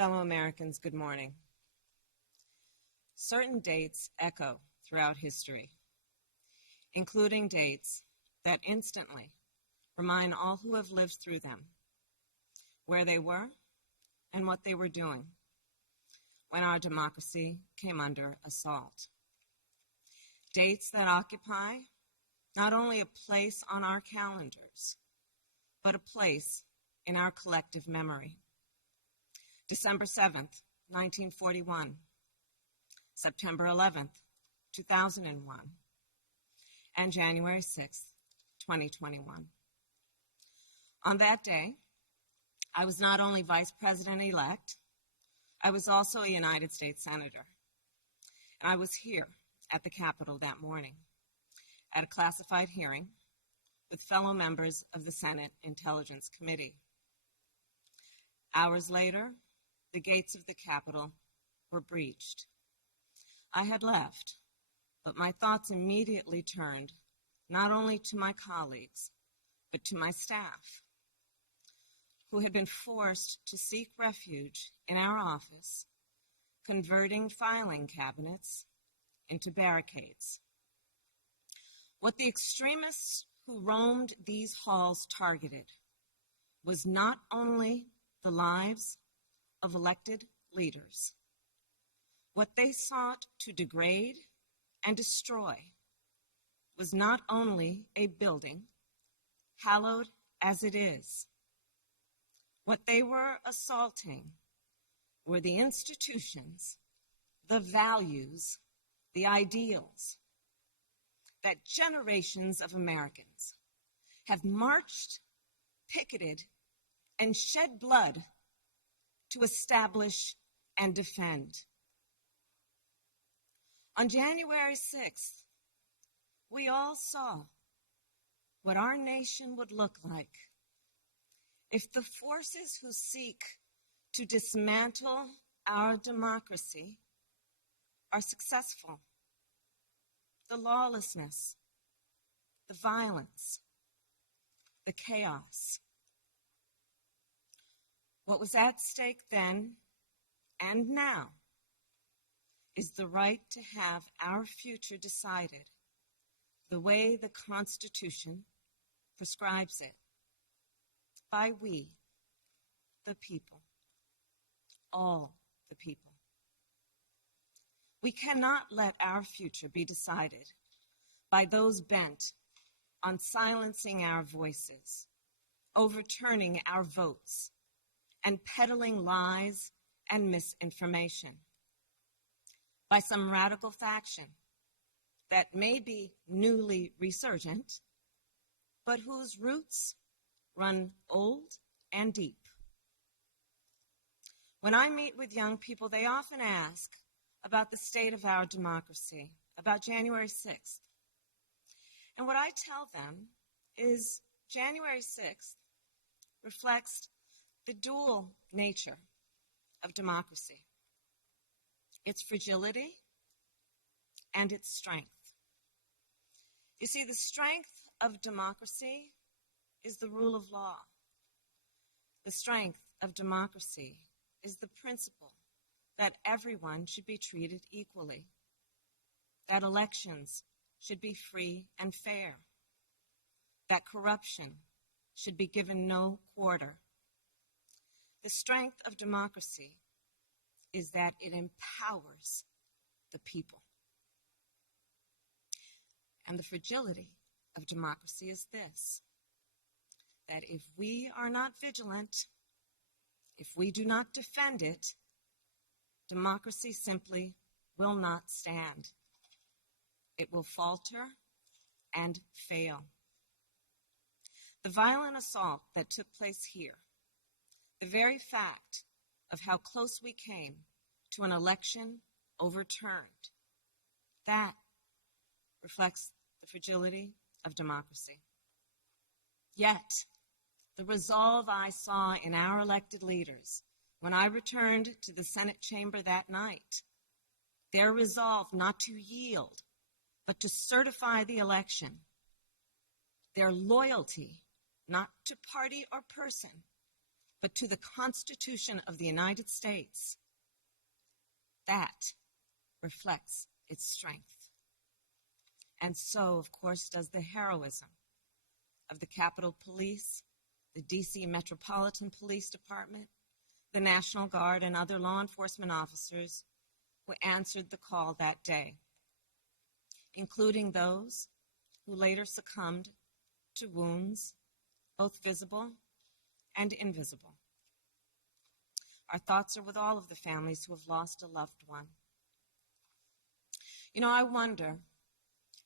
Fellow Americans, good morning. Certain dates echo throughout history, including dates that instantly remind all who have lived through them where they were and what they were doing when our democracy came under assault. Dates that occupy not only a place on our calendars, but a place in our collective memory. December 7th, 1941, September 11th, 2001, and January 6th, 2021. On that day, I was not only Vice President-elect, I was also a United States Senator. And I was here at the Capitol that morning at a classified hearing with fellow members of the Senate Intelligence Committee. Hours later, the gates of the Capitol were breached. I had left, but my thoughts immediately turned not only to my colleagues, but to my staff, who had been forced to seek refuge in our office, converting filing cabinets into barricades. What the extremists who roamed these halls targeted was not only the lives of elected leaders. What they sought to degrade and destroy was not only a building, hallowed as it is. What they were assaulting were the institutions, the values, the ideals that generations of Americans have marched, picketed, and shed blood to establish and defend. On January 6th, we all saw what our nation would look like if the forces who seek to dismantle our democracy are successful. The lawlessness, the violence, the chaos. What was at stake then and now is the right to have our future decided the way the Constitution prescribes it, by we, the people, all the people. We cannot let our future be decided by those bent on silencing our voices, overturning our votes, and peddling lies and misinformation by some radical faction that may be newly resurgent, but whose roots run old and deep. When I meet with young people, they often ask about the state of our democracy, about January 6th. And what I tell them is January 6th reflects the dual nature of democracy, its fragility and its strength. You see, the strength of democracy is the rule of law. The strength of democracy is the principle that everyone should be treated equally, that elections should be free and fair, that corruption should be given no quarter. The strength of democracy is that it empowers the people. And the fragility of democracy is this, that if we are not vigilant, if we do not defend it, democracy simply will not stand. It will falter and fail. The violent assault that took place here, the very fact of how close we came to an election overturned, that reflects the fragility of democracy. Yet, the resolve I saw in our elected leaders when I returned to the Senate chamber that night, their resolve not to yield, but to certify the election, their loyalty not to party or person, but to the Constitution of the United States. That reflects its strength. And so, of course, does the heroism of the Capitol Police, the D.C. Metropolitan Police Department, the National Guard, and other law enforcement officers who answered the call that day, including those who later succumbed to wounds, both visible and invisible. Our thoughts are with all of the families who have lost a loved one. You know, I wonder,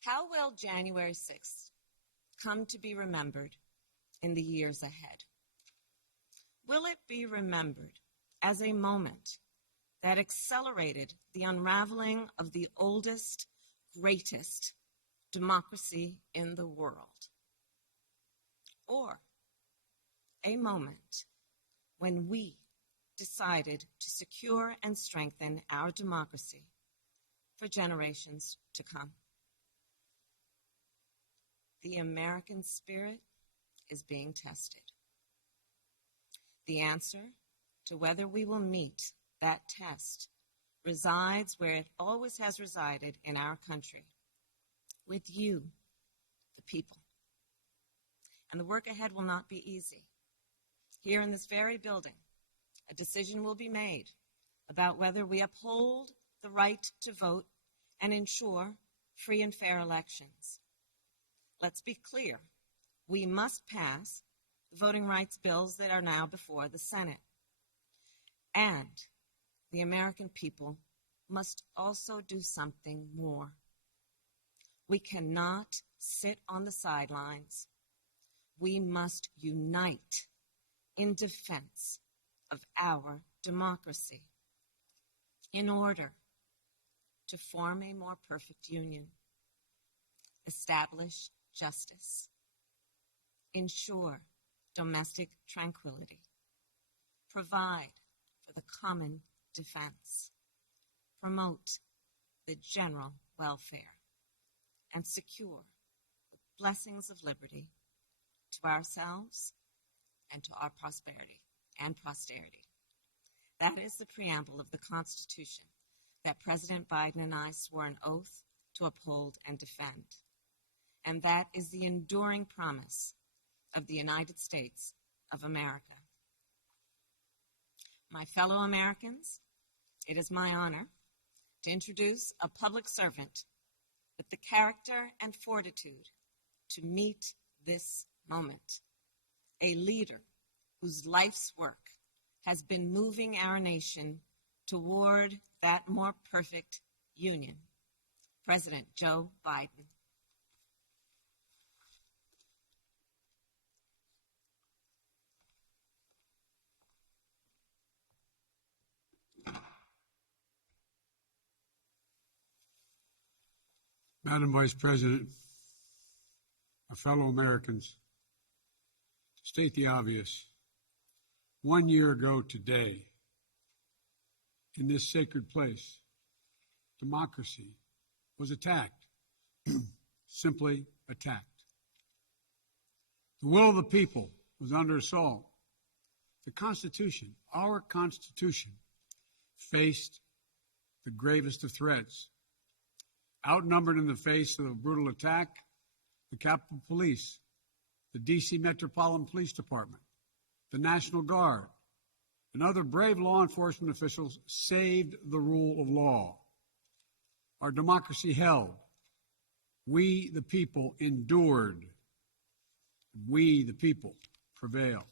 how will January 6th come to be remembered in the years ahead? Will it be remembered as a moment that accelerated the unraveling of the oldest, greatest democracy in the world? Or a moment when we decided to secure and strengthen our democracy for generations to come? The American spirit is being tested. The answer to whether we will meet that test resides where it always has resided in our country, with you, the people. And the work ahead will not be easy. Here in this very building, a decision will be made about whether we uphold the right to vote and ensure free and fair elections. Let's be clear. We must pass the voting rights bills that are now before the Senate. And the American people must also do something more. We cannot sit on the sidelines. We must unite in defense of our democracy in order to form a more perfect union, establish justice, ensure domestic tranquility, provide for the common defense, promote the general welfare, and secure the blessings of liberty to ourselves and to our prosperity and posterity. That is the preamble of the Constitution that President Biden and I swore an oath to uphold and defend. And that is the enduring promise of the United States of America. My fellow Americans, it is my honor to introduce a public servant with the character and fortitude to meet this moment, a leader whose life's work has been moving our nation toward that more perfect union, President Joe Biden. Madam Vice President, my fellow Americans, to state the obvious, 1 year ago today, in this sacred place, democracy was attacked, simply attacked. The will of the people was under assault. The Constitution, our Constitution, faced the gravest of threats. Outnumbered in the face of a brutal attack, the Capitol Police, the D.C. Metropolitan Police Department, the National Guard, and other brave law enforcement officials saved the rule of law. Our democracy held. We, the people, endured. We, the people, prevailed.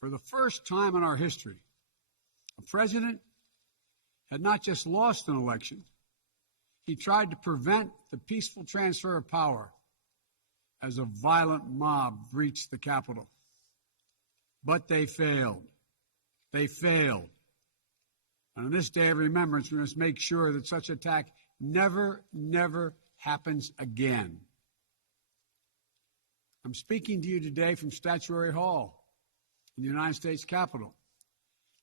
For the first time in our history, a president had not just lost an election, he tried to prevent the peaceful transfer of power as a violent mob breached the Capitol. But they failed. They failed. And on this day of remembrance, we must make sure that such attack never happens again. I'm speaking to you today from Statuary Hall in the United States Capitol.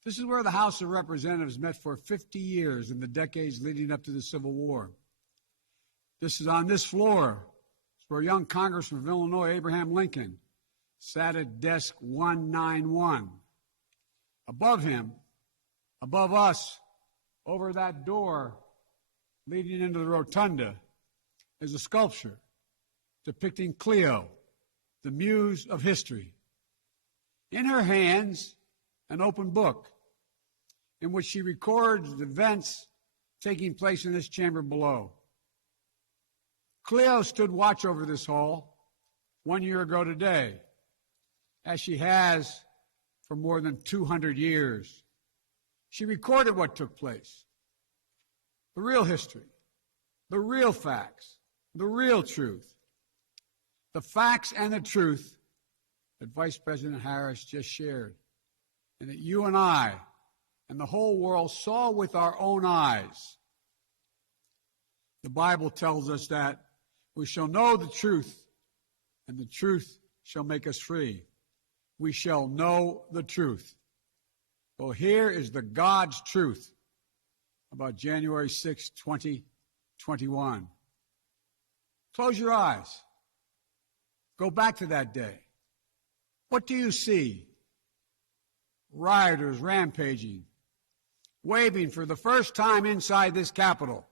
This is where the House of Representatives met for 50 years in the decades leading up to the Civil War. This is on this floor. It's where young Congressman from Illinois, Abraham Lincoln, sat at desk 191 Above him, above us, over that door leading into the rotunda, is a sculpture depicting Cleo, the muse of history. In her hands, an open book in which she records the events taking place in this chamber below. Cleo stood watch over this hall 1 year ago today, as she has for more than 200 years. She recorded what took place, the real history, the real facts, the real truth, the facts and the truth that Vice President Harris just shared, and that you and I and the whole world saw with our own eyes. The Bible tells us that we shall know the truth, and the truth shall make us free. We shall know the truth. Well, here is the God's truth about January 6, 2021. Close your eyes. Go back to that day. What do you see? Rioters rampaging, waving for the first time inside this Capitol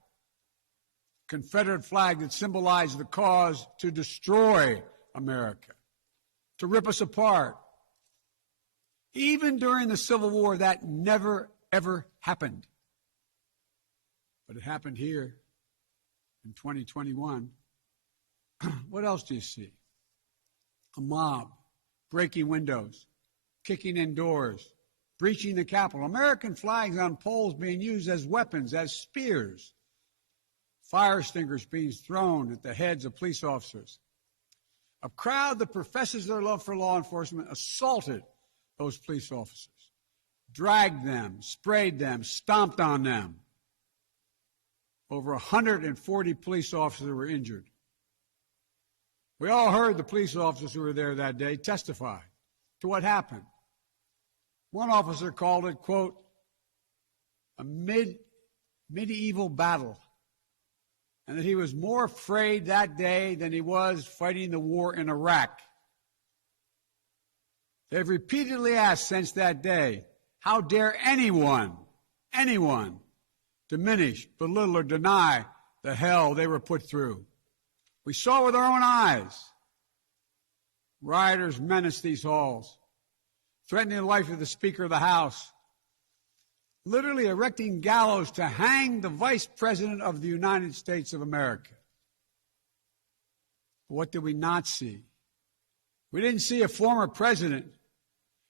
Confederate flag that symbolized the cause to destroy America, to rip us apart. Even during the Civil War, that never, ever happened. But it happened here in 2021. What else do you see? A mob breaking windows, kicking in doors, breaching the Capitol. American flags on poles being used as weapons, as spears. Fire extinguishers being thrown at the heads of police officers. A crowd that professes their love for law enforcement assaulted those police officers, dragged them, sprayed them, stomped on them. Over 140 police officers were injured. We all heard the police officers who were there that day testify to what happened. One officer called it, quote, a medieval battle, and that he was more afraid that day than he was fighting the war in Iraq. They've repeatedly asked since that day, how dare anyone diminish, belittle, or deny the hell they were put through. We saw with our own eyes. Rioters menaced these halls, threatening the life of the Speaker of the House, literally erecting gallows to hang the Vice President of the United States of America. But what did we not see? We didn't see a former president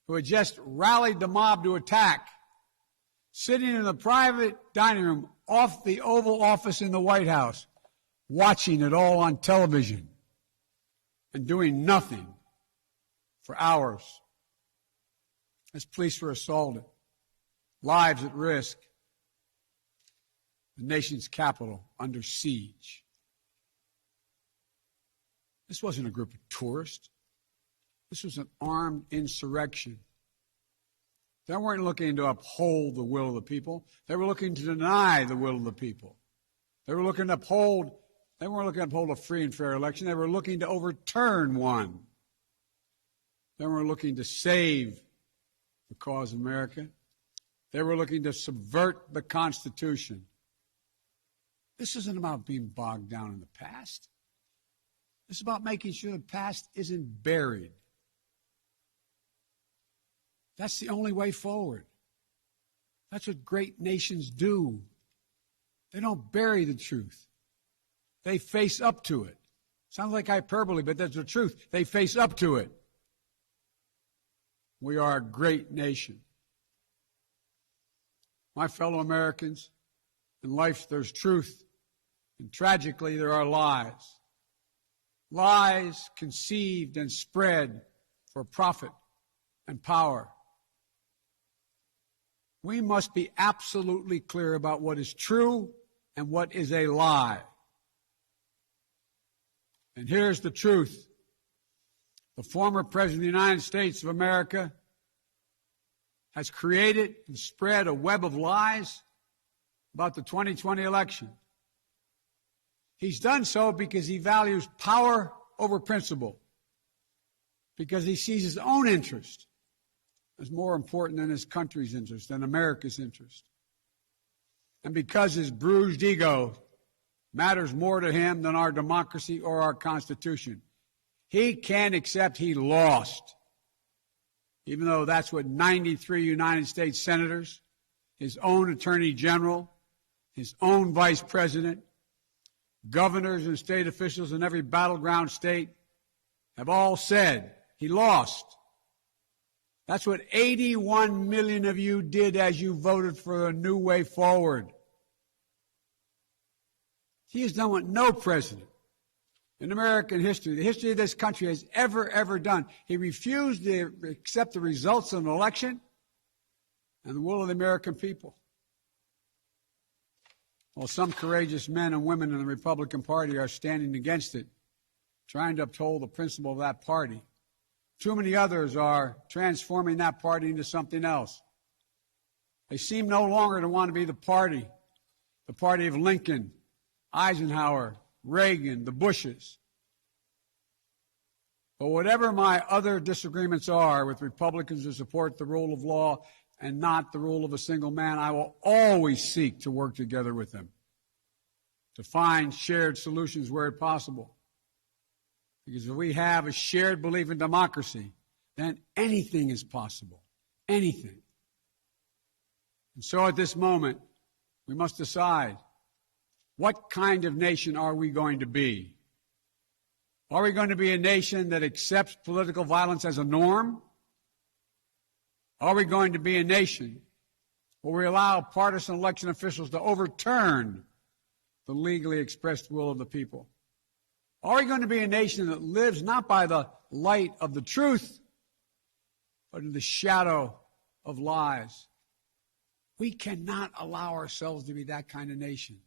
who had just rallied the mob to attack, sitting in the private dining room off the Oval Office in the White House, watching it all on television and doing nothing for hours as police were assaulted, lives at risk, the nation's capital under siege. This wasn't a group of tourists. This was an armed insurrection. They weren't looking to uphold the will of the people. They were looking to deny the will of the people. They weren't looking to uphold a free and fair election. They were looking to overturn one. They were looking to save the cause of America. They were looking to subvert the Constitution. This isn't about being bogged down in the past. This is about making sure the past isn't buried. That's the only way forward. That's what great nations do. They don't bury the truth. They face up to it. Sounds like hyperbole, but that's the truth. They face up to it. We are a great nation. My fellow Americans, in life there's truth, and tragically there are lies. Lies conceived and spread for profit and power. We must be absolutely clear about what is true and what is a lie. And here's the truth. The former President of the United States of America has created and spread a web of lies about the 2020 election. He's done so because he values power over principle, because he sees his own interest is more important than his country's interest, than America's interest. And because his bruised ego matters more to him than our democracy or our Constitution, he can't accept he lost, even though that's what 93 United States senators, his own attorney general, his own vice president, governors and state officials in every battleground state have all said he lost. That's what 81 million of you did as you voted for a new way forward. He has done what no president in American history, the history of this country, has ever done. He refused to accept the results of an election and the will of the American people. Well, some courageous men and women in the Republican Party are standing against it, trying to uphold the principle of that party. Too many others are transforming that party into something else. They seem no longer to want to be the party of Lincoln, Eisenhower, Reagan, the Bushes. But whatever my other disagreements are with Republicans who support the rule of law and not the rule of a single man, I will always seek to work together with them to find shared solutions where possible. Because if we have a shared belief in democracy, then anything is possible. Anything. And so at this moment, we must decide, what kind of nation are we going to be? Are we going to be a nation that accepts political violence as a norm? Are we going to be a nation where we allow partisan election officials to overturn the legally expressed will of the people? Are we going to be a nation that lives not by the light of the truth, but in the shadow of lies? We cannot allow ourselves to be that kind of nation.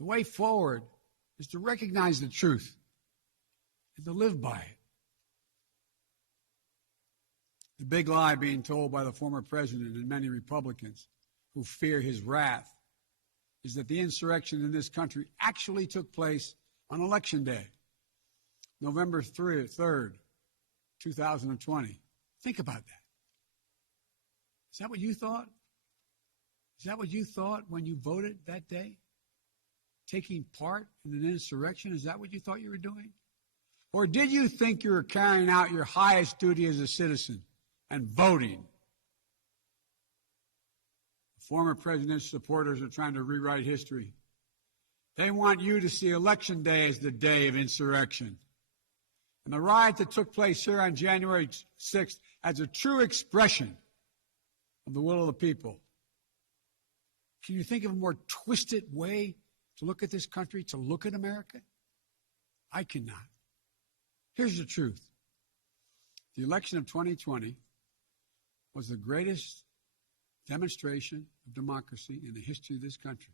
The way forward is to recognize the truth and to live by it. The big lie being told by the former president and many Republicans who fear his wrath is that the insurrection in this country actually took place on Election Day, November 3rd, 2020. Think about that. Is that what you thought? Is that what you thought when you voted that day? Taking part in an insurrection? Is that what you thought you were doing? Or did you think you were carrying out your highest duty as a citizen and voting? The former president's supporters are trying to rewrite history. They want you to see Election Day as the day of insurrection. And the riot that took place here on January 6th as a true expression of the will of the people. Can you think of a more twisted way to look at this country, to look at America? I cannot. Here's the truth. The election of 2020 was the greatest demonstration of democracy in the history of this country.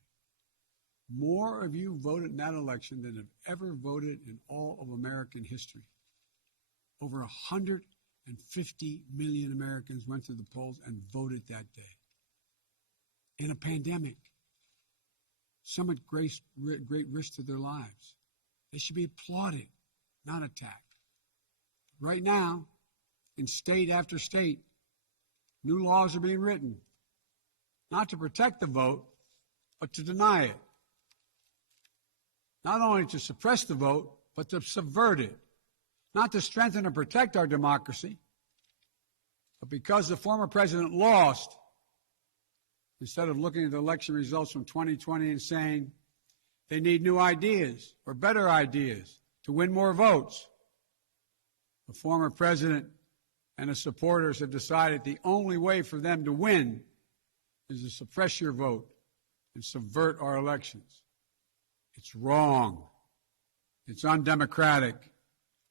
More of you voted in that election than have ever voted in all of American history. Over 150 million Americans went to the polls and voted that day. In a pandemic, some at great risk to their lives. They should be applauded, not attacked. Right now, in state after state, new laws are being written, not to protect the vote, but to deny it. Not only to suppress the vote, but to subvert it. Not to strengthen or protect our democracy, but because the former president lost, instead of looking at the election results from 2020 and saying they need new ideas or better ideas to win more votes, the former president and his supporters have decided the only way for them to win is to suppress your vote and subvert our elections. It's wrong. It's undemocratic.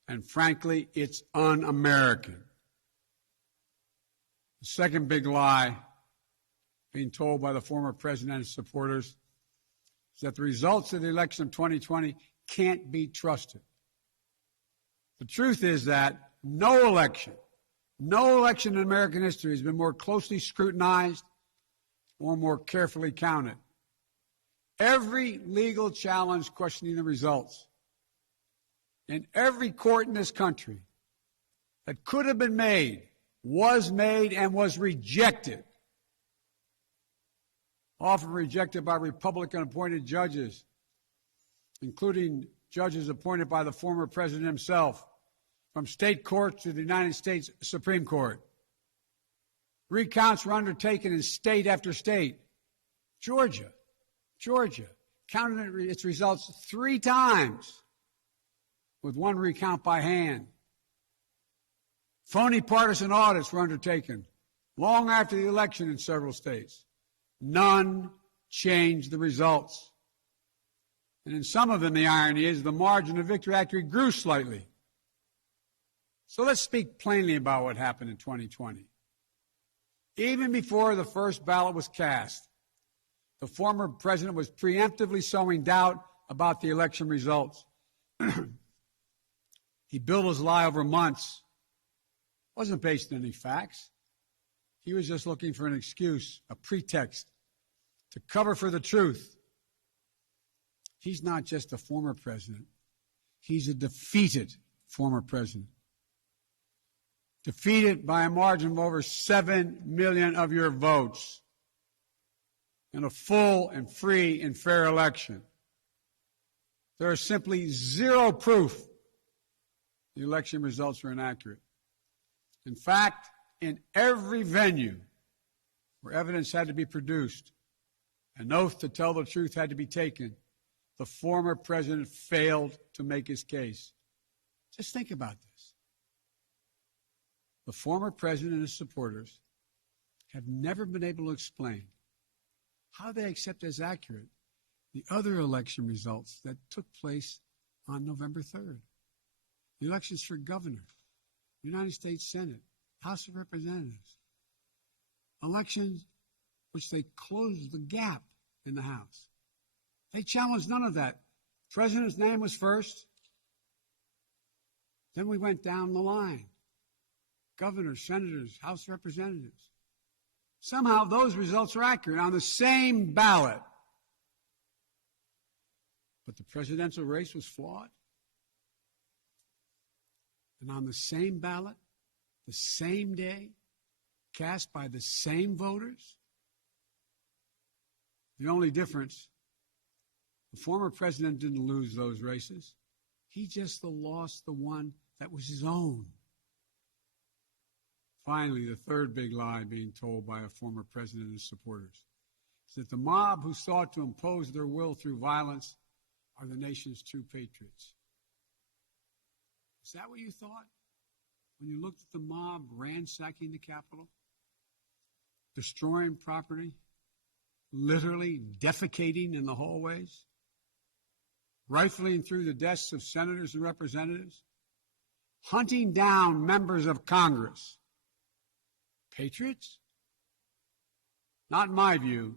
And frankly, it's un-American. The second big lie being told by the former president and his supporters is that the results of the election of 2020 can't be trusted. The truth is that no election in American history has been more closely scrutinized or more carefully counted. Every legal challenge questioning the results in every court in this country that could have been made was made and was rejected, often rejected by Republican-appointed judges, including judges appointed by the former president himself, from state courts to the United States Supreme Court. Recounts were undertaken in state after state. Georgia counted its results 3 times, with 1 recount by hand. Phony partisan audits were undertaken long after the election in several states. None changed the results. And in some of them, the irony is the margin of victory actually grew slightly. So let's speak plainly about what happened in 2020. Even before the first ballot was cast, the former president was preemptively sowing doubt about the election results. He built his lie over months. It wasn't based on any facts. He was just looking for an excuse, a pretext, to cover for the truth. He's not just a former president. He's a defeated former president. Defeated by a margin of over 7 million of your votes in a full and free and fair election. There is simply zero proof the election results were inaccurate. In fact, in every venue where evidence had to be produced, an oath to tell the truth had to be taken, the former president failed to make his case. Just think about this. The former president and his supporters have never been able to explain how they accept as accurate the other election results that took place on November 3rd. The elections for governor, United States Senate, House of Representatives. Elections which they closed the gap in the House. They challenged none of that. The president's name was first. Then we went down the line. Governors, senators, House of Representatives. Somehow those results are accurate on the same ballot. But the presidential race was flawed. And on the same ballot, the same day, cast by the same voters, the only difference, the former president didn't lose those races. He just lost the one that was his own. Finally, the third big lie being told by a former president and his supporters is that the mob who sought to impose their will through violence are the nation's true patriots. Is that what you thought when you looked at the mob ransacking the Capitol, destroying property, literally defecating in the hallways, rifling through the desks of senators and representatives, hunting down members of Congress? Patriots? Not in my view.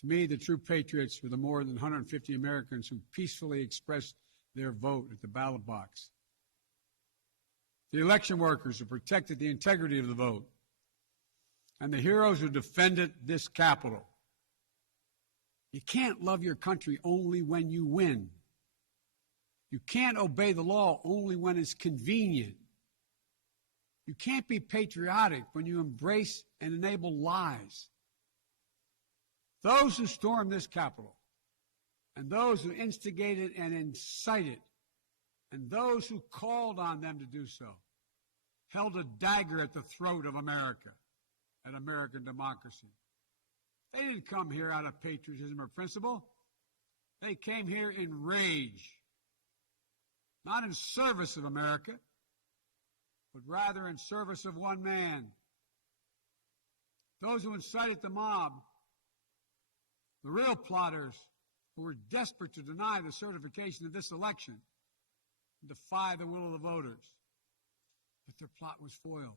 To me, the true patriots were the more than 150 Americans who peacefully expressed their vote at the ballot box. The election workers who protected the integrity of the vote. And the heroes who defended this Capitol. You can't love your country only when you win. You can't obey the law only when it's convenient. You can't be patriotic when you embrace and enable lies. Those who stormed this Capitol, and those who instigated and incited, and those who called on them to do so, held a dagger at the throat of America and American democracy. They didn't come here out of patriotism or principle. They came here in rage, not in service of America, but rather in service of one man. Those who incited the mob, the real plotters who were desperate to deny the certification of this election, and defy the will of the voters. But their plot was foiled.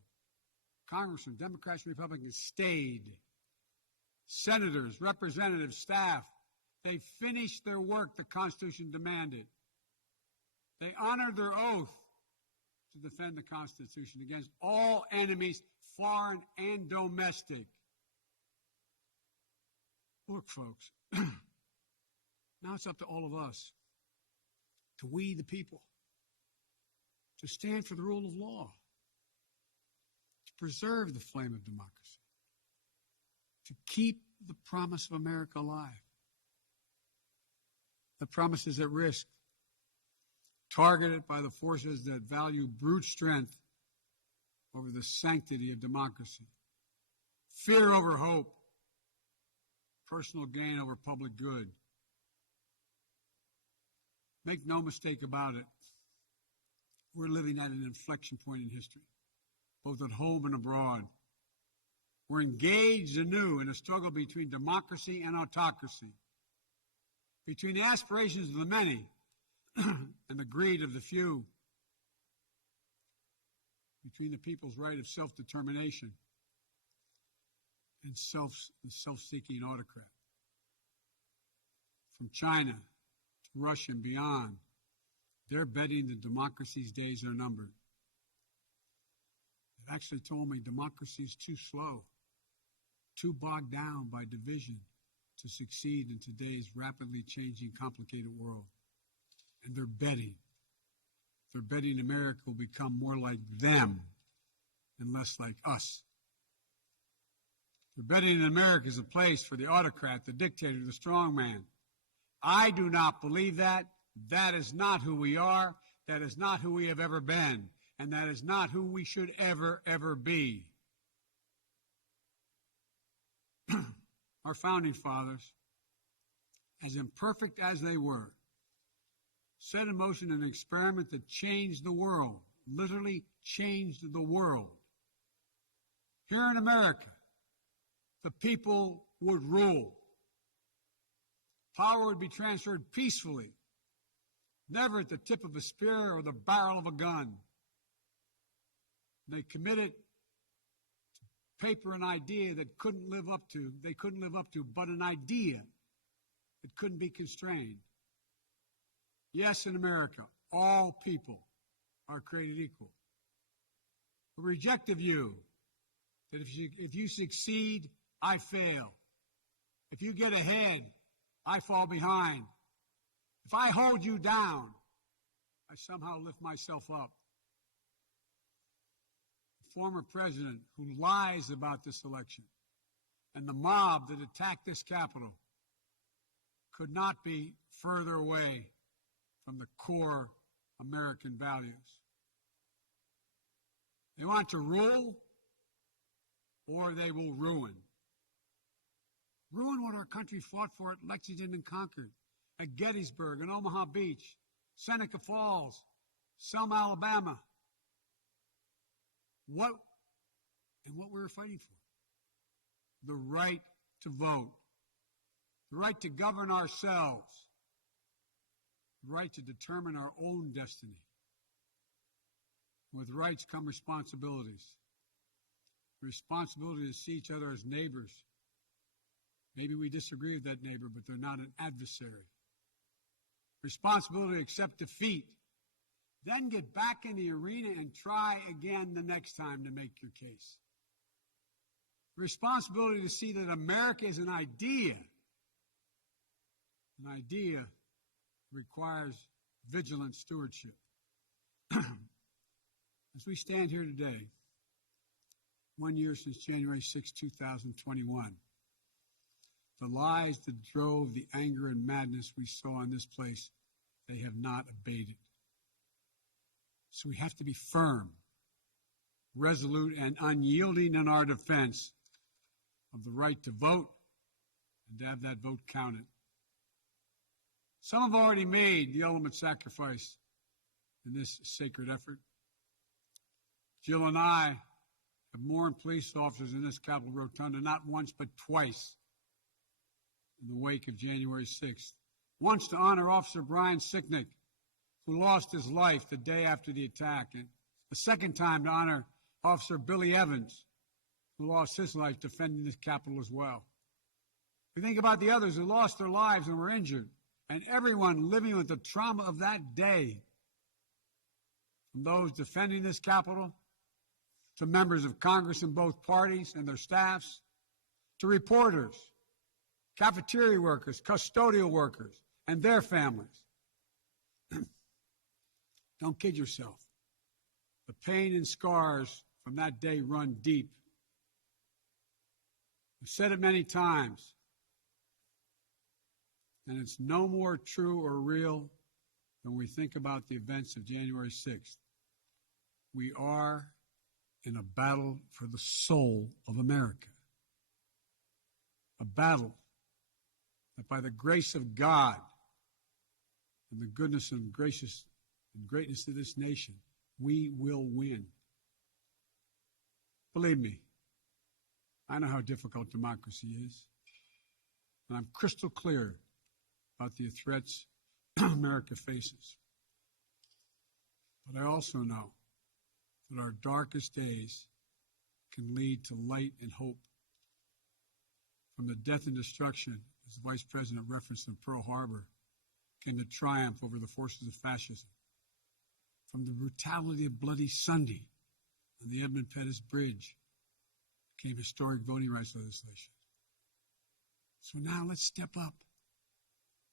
Congressmen, Democrats and Republicans stayed. Senators, representatives, staff, they finished their work the Constitution demanded. They honored their oath to defend the Constitution against all enemies, foreign and domestic. Look, folks, now it's up to all of us, to we the people, to stand for the rule of law, preserve the flame of democracy, to keep the promise of America alive. The promise is at risk, targeted by the forces that value brute strength over the sanctity of democracy, fear over hope, personal gain over public good. Make no mistake about it, we're living at an inflection point in history, both at home and abroad. We're engaged anew in a struggle between democracy and autocracy, between the aspirations of the many and the greed of the few, between the people's right of self-determination and the self-seeking autocrat. From China to Russia and beyond, they're betting that democracy's days are numbered. They actually told me democracy's too slow, too bogged down by division to succeed in today's rapidly changing, complicated world. And they're betting America will become more like them and less like us. They're betting America is a place for the autocrat, the dictator, the strongman. I do not believe that. That is not who we are. That is not who we have ever been. And that is not who we should ever, ever be. Our founding fathers, as imperfect as they were, set in motion an experiment that changed the world, literally changed the world. Here in America, the people would rule. Power would be transferred peacefully, never at the tip of a spear or the barrel of a gun. They committed to paper an idea that they couldn't live up to, but an idea that couldn't be constrained. Yes, in America, all people are created equal. We reject the view that if you succeed, I fail. If you get ahead, I fall behind. If I hold you down, I somehow lift myself up. The former president who lies about this election and the mob that attacked this Capitol could not be further away from the core American values. They want to rule, or they will ruin. Ruin what our country fought for at Lexington and Concord, at Gettysburg and Omaha Beach, Seneca Falls, Selma, Alabama. What we were fighting for? The right to vote, the right to govern ourselves, the right to determine our own destiny. With rights come responsibilities. The responsibility to see each other as neighbors. Maybe we disagree with that neighbor, but they're not an adversary. Responsibility to accept defeat. Then get back in the arena and try again the next time to make your case. Responsibility to see that America is an idea. An idea requires vigilant stewardship. As we stand here today, 1 year since January 6, 2021, the lies that drove the anger and madness we saw in this place, they have not abated. So we have to be firm, resolute, and unyielding in our defense of the right to vote and to have that vote counted. Some have already made the ultimate sacrifice in this sacred effort. Jill and I have mourned police officers in this Capitol Rotunda not once but twice in the wake of January 6th. Once to honor Officer Brian Sicknick, who lost his life the day after the attack, and the second time to honor Officer Billy Evans, who lost his life defending this Capitol as well. We think about the others who lost their lives and were injured, and everyone living with the trauma of that day, from those defending this Capitol, to members of Congress in both parties and their staffs, to reporters, cafeteria workers, custodial workers, and their families. Don't kid yourself. The pain and scars from that day run deep. I've said it many times, and it's no more true or real than we think about the events of January 6th. We are in a battle for the soul of America. A battle that by the grace of God and the goodness and gracious and greatness of this nation, we will win. Believe me, I know how difficult democracy is, and I'm crystal clear about the threats America faces. But I also know that our darkest days can lead to light and hope. From the death and destruction, as the Vice President referenced in Pearl Harbor, came the triumph over the forces of fascism. From the brutality of Bloody Sunday on the Edmund Pettus Bridge came historic voting rights legislation. So now let's step up,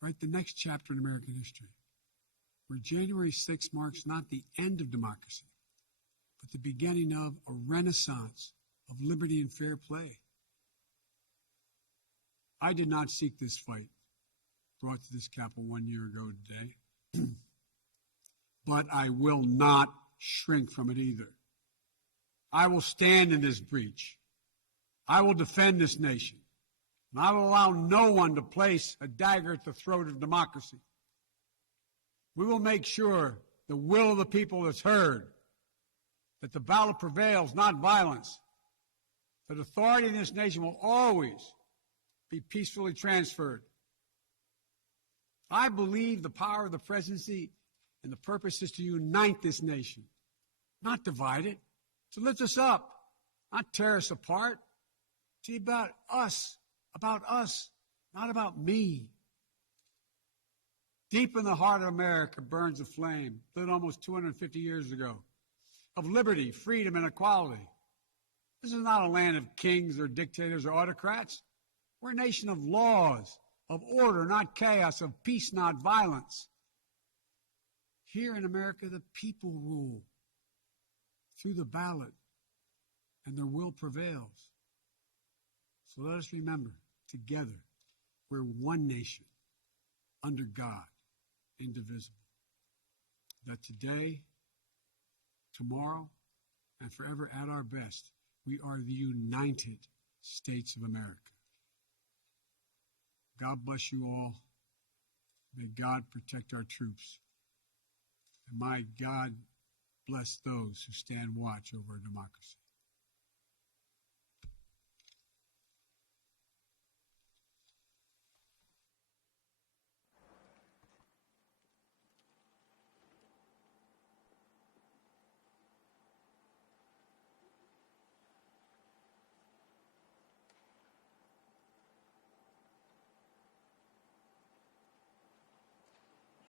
write the next chapter in American history, where January 6th marks not the end of democracy, but the beginning of a renaissance of liberty and fair play. I did not seek this fight brought to this Capitol 1 year ago today, but I will not shrink from it either. I will stand in this breach. I will defend this nation, and I will allow no one to place a dagger at the throat of democracy. We will make sure the will of the people is heard, that the ballot prevails, not violence, that authority in this nation will always be peacefully transferred. I believe the power of the presidency and the purpose is to unite this nation, not divide it, to lift us up, not tear us apart. To be about us, not about me. Deep in the heart of America burns a flame, lit almost 250 years ago, of liberty, freedom, and equality. This is not a land of kings or dictators or autocrats. We're a nation of laws, of order, not chaos, of peace, not violence. Here in America, the people rule through the ballot, and their will prevails. So let us remember, together, we're one nation, under God, indivisible. That today, tomorrow, and forever at our best, we are the United States of America. God bless you all. May God protect our troops. And may God bless those who stand watch over our democracy.